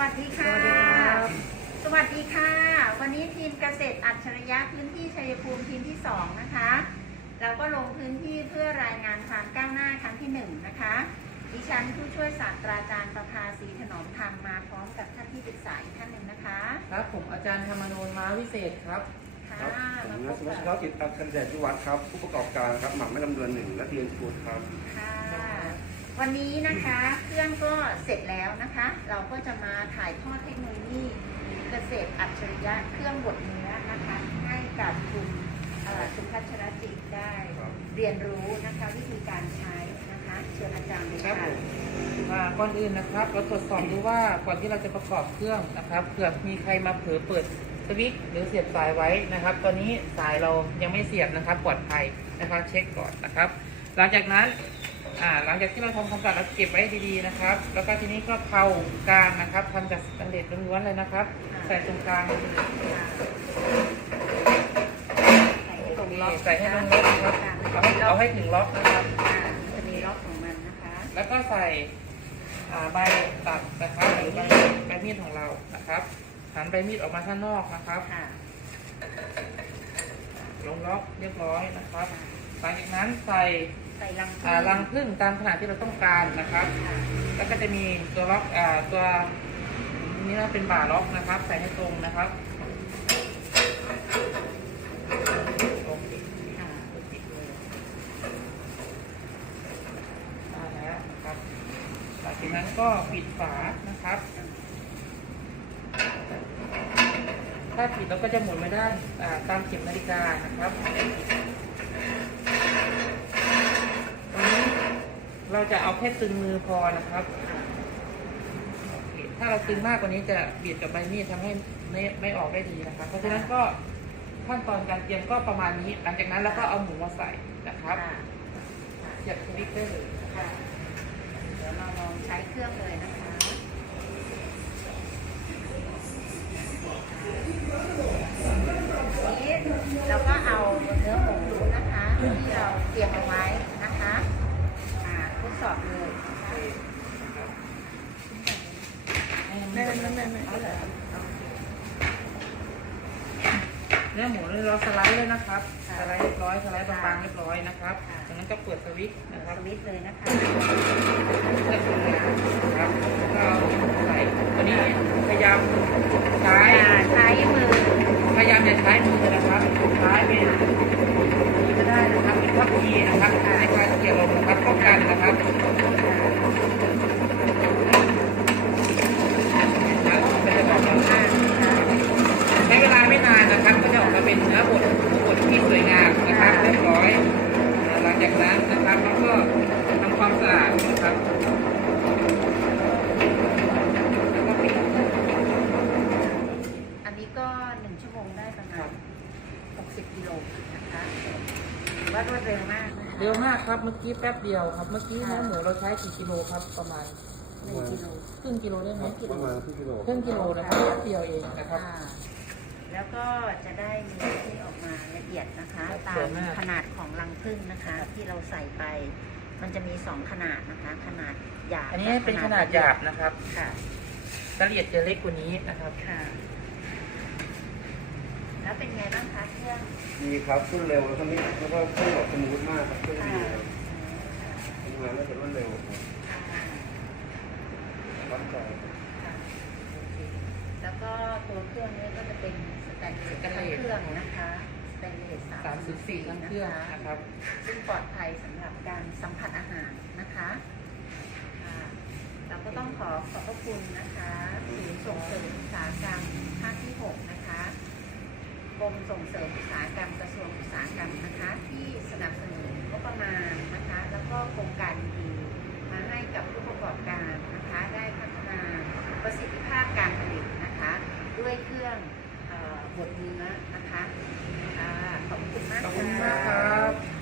วัสดีค่ะสวัสดีครับสวัสดีค่ะ วันนี้ทีมเกษตรอัจฉริยะพื้นที่ชัยภูมิทีมที่2นะคะเราก็ลงพื้นที่เพื่อรายงานความก้าวหน้าครั้งที่1นะคะ ดิฉันผู้ช่วยศาสตราจารย์ประภาสีถนอมธรรมมาพร้อมกับท่านที่ปรึกษาอีกท่านหนึ่งนะคะ ครับ ผมอาจารย์ธรรมนูญม้าวิเศษครับ ค่ะครับผมมาพนับกสุกัภาบพกิจอักคันแดดที่วัดครับ ผู้ประกอบการครับหมักไม่ลำเดือนหนึ่งและเทียนชูดครับ ค่ะ วันนี้นะคะเครื่องก็เสร็จแล้วนะคะ เราก็จะมาถ่ายทอดเทคโนโลยีเกษตรอัจฉริยะเครื่องบดเนื้อนะคะ ให้กับคุณเอ่อคุณพัชรจิตได้ครับเรียนรู้นะคะวิธีการใช้นะคะเชิญอาจารย์เลยครับค่ะผมอ่าก่อนอื่นนะครับ เราตรวจสอบดูว่าก่อนที่เราจะประกอบเครื่องนะครับเผื่อมีใครมาเผลอเปิดสวิตช์หรือเสียบสายไว้นะครับ ตอนนี้สายเรายังไม่เสียบนะครับปลอดภัยนะครับ เช็คก่อนนะครับ หลังจากนั้น อ่าหลังจากที่เราทำความสะอาดเราเก็บไว้ดีๆนะครับ แล้วก็ทีนี้ก็เผากลางนะครับทำจากสแตนเลสล้วนๆเลยนะครับ ใส่ตรงกลางใส่ให้ลงล็อกใส่ให้ลงล็อกนะครับเอาให้เอาให้ถึงล็อกนะครับอ่ามันจะมีล็อกของมันนะคะ แล้วก็ใส่อ่าใบตัดนะครับหรือใบใบมีดของเรานะครับหันใบมีดออกมาข้างนอกนะครับค่ะลงล็อกเรียบร้อยนะครับหลังจากนั้นใส่ ใส่ลังอ่ารังผึ้งตามขนาดที่เราต้องการนะครับ แล้วก็จะมีตัวล็อกอ่าตัวนี้นะเป็นบ่าล็อกนะครับ ใส่ให้ตรงนะครับตรงปิดค่ะปิดเลยได้แล้วนะครับหลังจากนั้นก็ปิดฝานะครับ ถ้าผิดเราก็จะหมุนไม่ได้อ่าตามเข็มนาฬิกานะครับตรงนี้ เราจะเอาแค่ตึงมือพอนะครับโอเคถ้าเราตึงมากกว่านี้จะบีดกับใบมีดทำให้ไม่ไม่ออกได้ดีนะครับเพราะฉะนั้นก็ขั้นตอนการเตรียมก็ประมาณนี้ หลังจากนั้นเราก็เอาหมูมาใส่นะครับค่ะค่ะเสียบสวิตช์ได้เลยค่ะเดี๋ยวเราลองใช้เครื่องเลยนะคะ ไม่ไม่ไม่เนื้อหมูเราสไลด์เลยนะครับ สไลด์เรียบร้อย สไลด์บางๆเรียบร้อยนะครับจากนั้นก็เปิดสวิตช์นะครับสวิตช์เลยนะคะเลือทำงานนะครับก็ใส่ตัวนี้พยายามใช้ใช้มือ พยายามอย่าใช้มือนะครับใช้เป็นมือก็ได้นะครับเป็นพักพีนะครับในการเกี่ยวลมนะครับป้องกันนะครับแล้วก็จะบอกเรา อ่า ใช้เวลาไม่นานนะครับ ก็จะออกมาเป็นเนื้อบดบดที่สวยงามนะครับเรียบร้อยอ่าหลังจากนั้นนะครับเราก็ทำความสะอาดนะครับแล้วก็ปิด อันนี้ก็หนึ่งชั่วโมงได้ประมาณ60กิโลนะคะถือ ว่ารวดเร็วมากนะคะเร็วมากครับเมื่อกี้แป๊บเดียวครับ เมื่อกี้เนื้อหมูเราใช้กี่กิโลครับประมาณหนึ่งกิโลครึ่งกิโลได้ไหมประมาณที่กิโลครึ่งกิโลนะครับแป๊บเดียวเองนะครับค่ะแล้วก็จะได้มีที่ออกมาละเอียดนะคะ ตาสวยมมาก ขนาดของรังผึ้งนะคะ ที่เราใส่ไป มันจะมีสองขนาดนะคะ ขนาดหยาบอันนี้เป็นขนาดหยาบนะครับค่ะละเอียดจะเล็กกว่านี้นะครับ ค่ะ แล้วเป็นไงบ้างคะเครื่องดีครับขึ้นเร็วแล้วก็ไม่แล้วก็ขึ้นแบบสมูทมากครับขึ้นค่ะดีครับทำงานแล้วจะรวดเร็วครับค่ะรับใจค่ะแล้วก็ตัวเครื่องนี้ก็จะเป็นสแตนเลสทั้งเครื่องนะคะสแตนเลสสามสิบสี่ทั้งเครื่องนะครับ ซึ่งปลอดภัยสำหรับการสัมผัสอาหารนะคะค่ะเราก็ต้องขอขอบพระคุณนะคะศูนย์ส่งเสริมอุตสาหกรรมภาคที่6นะคะ กรมส่งเสริมอุตสาหกรรมกระทรวงอุตสาหกรรมนะคะ ที่สนับสนุนงบประมาณนะคะ แล้วก็โครงการดีมาให้กับผู้ประกอบการนะคะ ได้พัฒนาประสิทธิภาพการผลิตนะคะ ด้วยเครื่องบดเนื้อนะคะขอบคุณมากค่ะ